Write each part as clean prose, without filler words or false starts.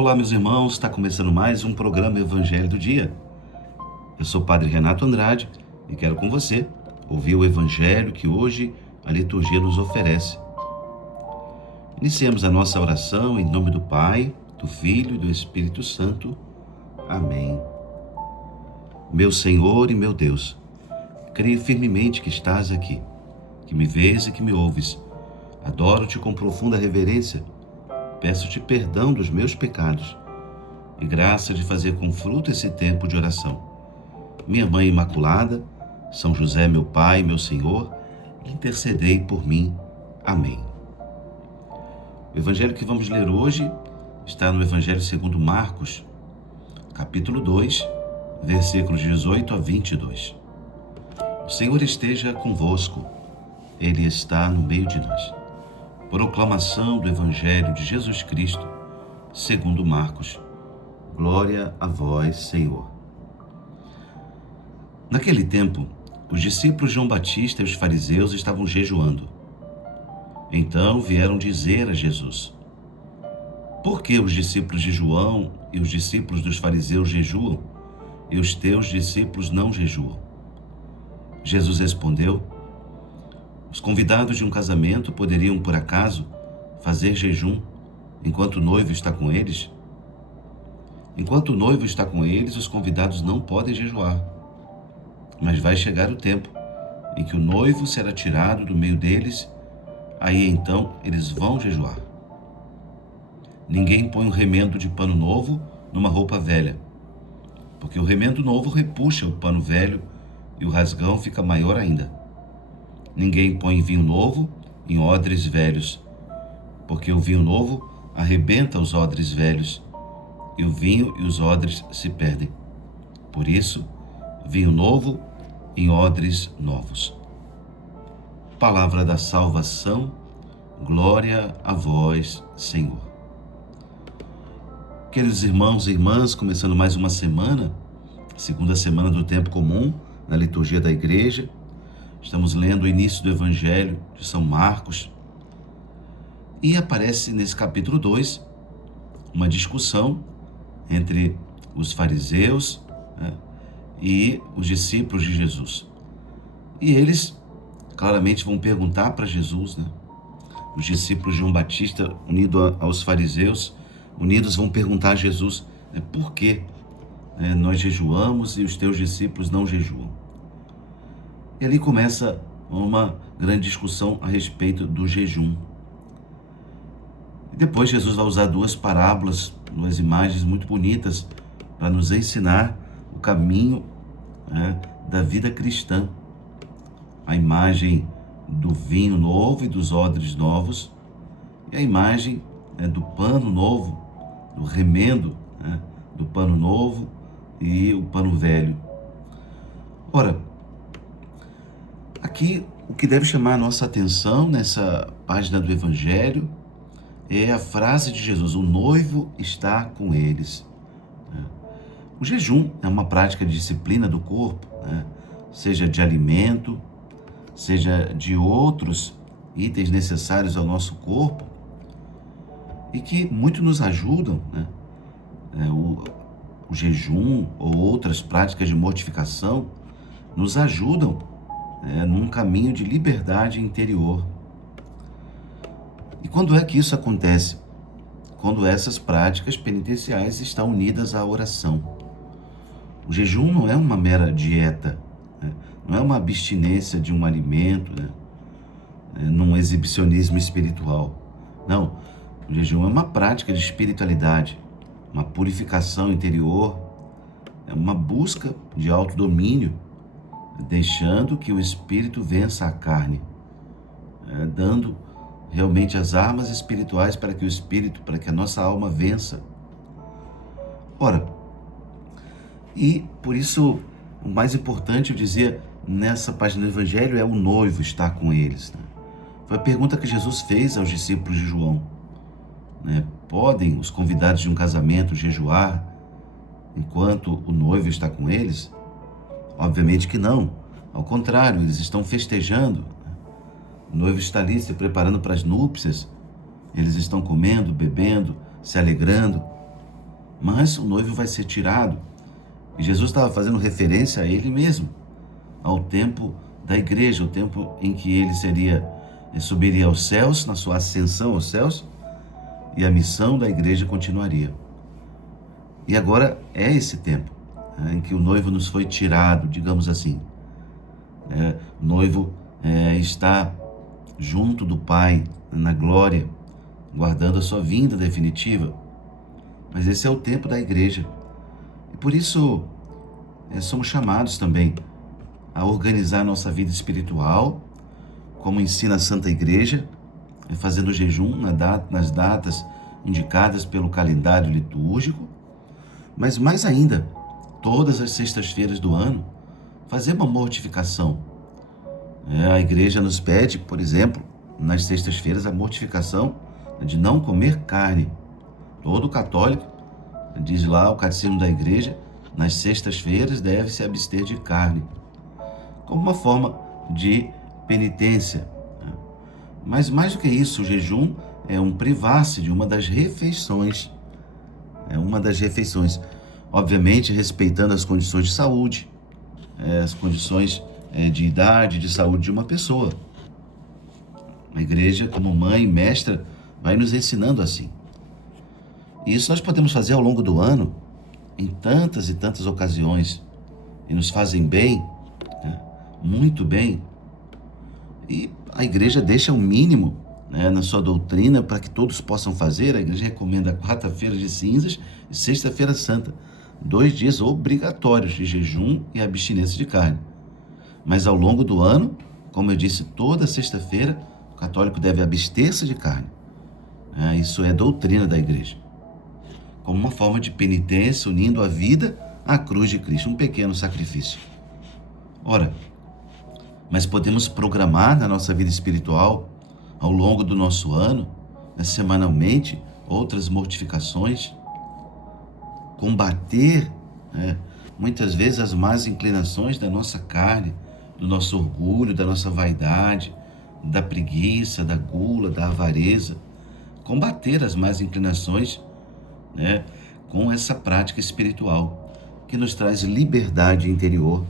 Olá, meus irmãos, está começando mais um programa Evangelho do Dia. Eu sou o Padre Renato Andrade e quero com você ouvir o Evangelho que hoje a liturgia nos oferece. Iniciemos a nossa oração em nome do Pai, do Filho e do Espírito Santo. Amém. Meu Senhor e meu Deus, creio firmemente que estás aqui, que me vês e que me ouves. Adoro-te com profunda reverência. Peço-te perdão dos meus pecados e graça de fazer com fruto esse tempo de oração. Minha Mãe Imaculada, São José, meu Pai, meu Senhor, intercedei por mim. Amém. O evangelho que vamos ler hoje está no Evangelho segundo Marcos, capítulo 2, versículos 18 a 22. O Senhor esteja convosco, Ele está no meio de nós. Proclamação do Evangelho de Jesus Cristo, segundo Marcos. Glória a vós, Senhor. Naquele tempo, os discípulos de João Batista e os fariseus estavam jejuando. Então vieram dizer a Jesus: por que os discípulos de João e os discípulos dos fariseus jejuam, e os teus discípulos não jejuam? Jesus respondeu: os convidados de um casamento poderiam, por acaso, fazer jejum enquanto o noivo está com eles? Enquanto o noivo está com eles, os convidados não podem jejuar. Mas vai chegar o tempo em que o noivo será tirado do meio deles, aí então eles vão jejuar. Ninguém põe um remendo de pano novo numa roupa velha, porque o remendo novo repuxa o pano velho e o rasgão fica maior ainda. Ninguém põe vinho novo em odres velhos, porque o vinho novo arrebenta os odres velhos, e o vinho e os odres se perdem. Por isso, vinho novo em odres novos. Palavra da salvação, glória a vós, Senhor. Queridos irmãos e irmãs, começando mais uma semana, segunda semana do tempo comum, na liturgia da igreja. Estamos lendo o início do Evangelho de São Marcos e aparece nesse capítulo 2 uma discussão entre os fariseus, e os discípulos de Jesus. E eles claramente vão perguntar para Jesus, os discípulos de João Batista unidos aos fariseus, unidos vão perguntar a Jesus, por que nós jejuamos e os teus discípulos não jejuam? E ali começa uma grande discussão a respeito do jejum. E depois Jesus vai usar duas parábolas, duas imagens muito bonitas para nos ensinar o caminho da vida cristã. A imagem do vinho novo e dos odres novos e a imagem do pano novo, do remendo do pano novo e o pano velho. Ora, aqui, o que deve chamar a nossa atenção nessa página do Evangelho é a frase de Jesus: o noivo está com eles. O jejum é uma prática de disciplina do corpo, seja de alimento, seja de outros itens necessários ao nosso corpo, e que muito nos ajudam, o jejum ou outras práticas de mortificação nos ajudam num caminho de liberdade interior. E quando é que isso acontece? Quando essas práticas penitenciais estão unidas à oração. O jejum não é uma mera dieta, não é uma abstinência de um alimento, num exibicionismo espiritual. Não, o jejum é uma prática de espiritualidade, uma purificação interior, é uma busca de autodomínio, deixando que o Espírito vença a carne, dando realmente as armas espirituais para que o Espírito, para que a nossa alma vença. Ora, e por isso o mais importante, eu dizia, nessa página do Evangelho é o noivo estar com eles. Foi a pergunta que Jesus fez aos discípulos de João. Podem os convidados de um casamento jejuar enquanto o noivo está com eles? Obviamente que não. Ao contrário, eles estão festejando. O noivo está ali se preparando para as núpcias. Eles estão comendo, bebendo, se alegrando. mas o noivo vai ser tirado. E Jesus estava fazendo referência a ele mesmo, ao tempo da igreja, o tempo em que ele subiria aos céus, na sua ascensão aos céus, e a missão da igreja continuaria. E agora é esse tempo em que o noivo nos foi tirado, digamos assim. O noivo está junto do Pai na glória, guardando a sua vinda definitiva. Mas esse é o tempo da igreja. E por isso somos chamados também a organizar a nossa vida espiritual, como ensina a Santa Igreja, fazendo jejum nas datas indicadas pelo calendário litúrgico, mas mais ainda, todas as sextas-feiras do ano, fazer uma mortificação. A Igreja nos pede, por exemplo, nas sextas-feiras, a mortificação de não comer carne. Todo católico, diz lá o Catecismo da Igreja, nas sextas-feiras deve se abster de carne, como uma forma de penitência. Mas mais do que isso, o jejum é um privar-se de uma das refeições. Obviamente respeitando as condições de saúde, as condições de idade, de saúde de uma pessoa. A igreja, como mãe, mestra, vai nos ensinando assim. E isso nós podemos fazer ao longo do ano, em tantas e tantas ocasiões, e nos fazem bem, muito bem. E a igreja deixa o mínimo na sua doutrina para que todos possam fazer. A igreja recomenda quarta-feira de cinzas e sexta-feira santa, 2 dias obrigatórios de jejum e abstinência de carne. Mas ao longo do ano, como eu disse, toda sexta-feira o católico deve abster-se de carne. Isso é doutrina da igreja, como uma forma de penitência, unindo a vida à cruz de Cristo, um pequeno sacrifício. Ora, mas podemos programar na nossa vida espiritual, ao longo do nosso ano, semanalmente, outras mortificações, combater muitas vezes as más inclinações da nossa carne, do nosso orgulho, da nossa vaidade, da preguiça, da gula, da avareza. Combater as más inclinações com essa prática espiritual que nos traz liberdade interior.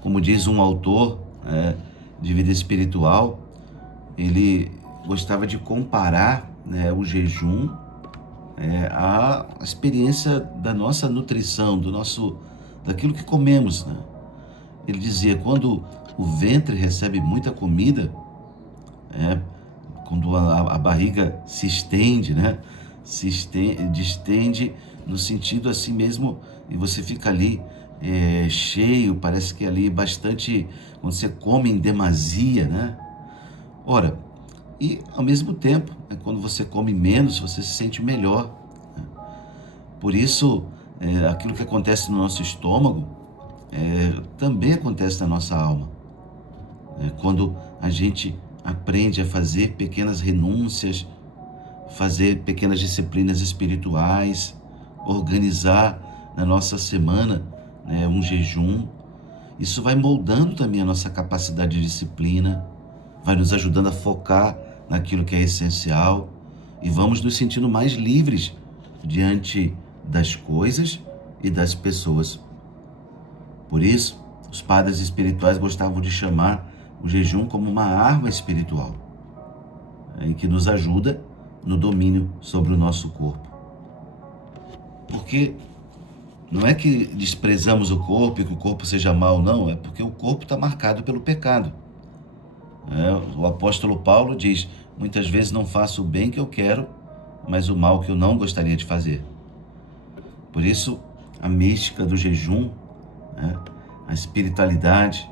Como diz um autor de vida espiritual, ele gostava de comparar o jejum à experiência da nossa nutrição, daquilo que comemos. Ele dizia, quando o ventre recebe muita comida, quando a barriga se estende, distende no sentido assim mesmo, e você fica ali cheio, parece que ali bastante, quando você come em demasia, Ora, e ao mesmo tempo, quando você come menos, você se sente melhor. Por isso, aquilo que acontece no nosso estômago também acontece na nossa alma. Quando a gente aprende a fazer pequenas renúncias, fazer pequenas disciplinas espirituais, organizar na nossa semana um jejum, isso vai moldando também a nossa capacidade de disciplina, vai nos ajudando a focar naquilo que é essencial e vamos nos sentindo mais livres diante das coisas e das pessoas. Por isso, os padres espirituais gostavam de chamar o jejum como uma arma espiritual, em que nos ajuda no domínio sobre o nosso corpo. Porque não é que desprezamos o corpo e que o corpo seja mau, não, é porque o corpo está marcado pelo pecado. O apóstolo Paulo diz, muitas vezes não faço o bem que eu quero, mas o mal que eu não gostaria de fazer. Por isso, a mística do jejum, a espiritualidade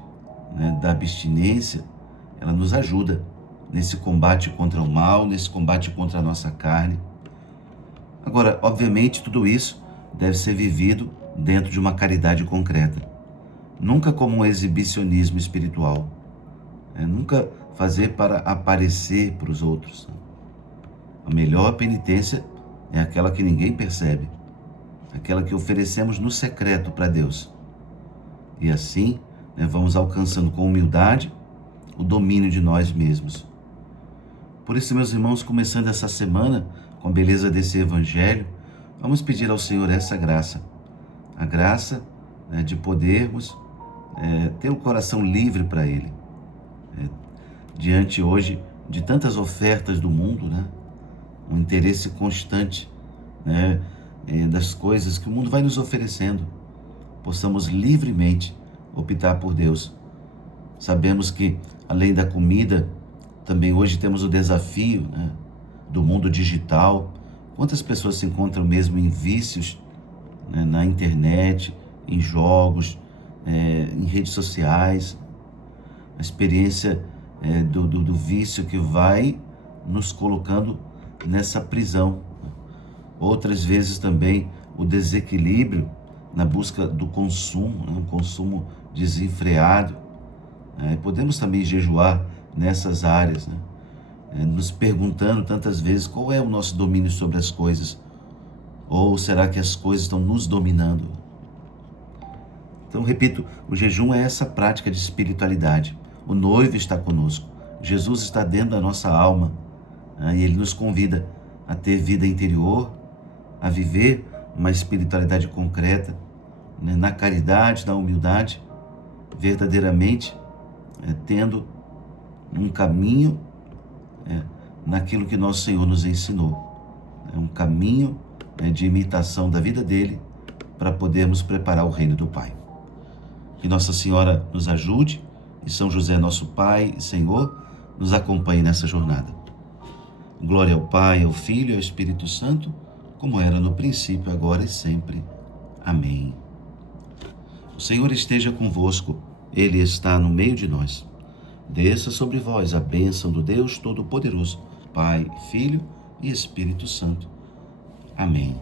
da abstinência, ela nos ajuda nesse combate contra o mal, nesse combate contra a nossa carne. Agora, obviamente, tudo isso deve ser vivido dentro de uma caridade concreta, nunca como um exibicionismo espiritual. Nunca fazer para aparecer para os outros. A melhor penitência é aquela que ninguém percebe, aquela que oferecemos no secreto para Deus. E assim vamos alcançando com humildade o domínio de nós mesmos. Por isso, meus irmãos, começando essa semana com a beleza desse Evangelho, Vamos pedir ao Senhor essa graça, a graça, né, de podermos ter o coração livre para Ele. Diante hoje de tantas ofertas do mundo, né, um interesse constante, né, das coisas que o mundo vai nos oferecendo, possamos livremente optar por Deus. Sabemos que, além da comida, também hoje temos o desafio, né, do mundo digital. Quantas pessoas se encontram mesmo em vícios, né, na internet, em jogos, em redes sociais. A experiência do vício que vai nos colocando nessa prisão. Outras vezes também o desequilíbrio na busca do consumo, né, um consumo desenfreado. Podemos também jejuar nessas áreas, né? Nos perguntando tantas vezes qual é o nosso domínio sobre as coisas, ou será que as coisas estão nos dominando? Então, repito, o jejum é essa prática de espiritualidade. O noivo está conosco, Jesus está dentro da nossa alma, né? E Ele nos convida a ter vida interior, a viver uma espiritualidade concreta, né? Na caridade, na humildade, verdadeiramente tendo um caminho naquilo que nosso Senhor nos ensinou. Um caminho de imitação da vida dele para podermos preparar o reino do Pai. Que Nossa Senhora nos ajude e São José, nosso Pai e Senhor, nos acompanhe nessa jornada. Glória ao Pai, ao Filho e ao Espírito Santo, como era no princípio, agora e sempre. Amém. O Senhor esteja convosco, Ele está no meio de nós. Desça sobre vós a bênção do Deus Todo-Poderoso, Pai, Filho e Espírito Santo. Amém.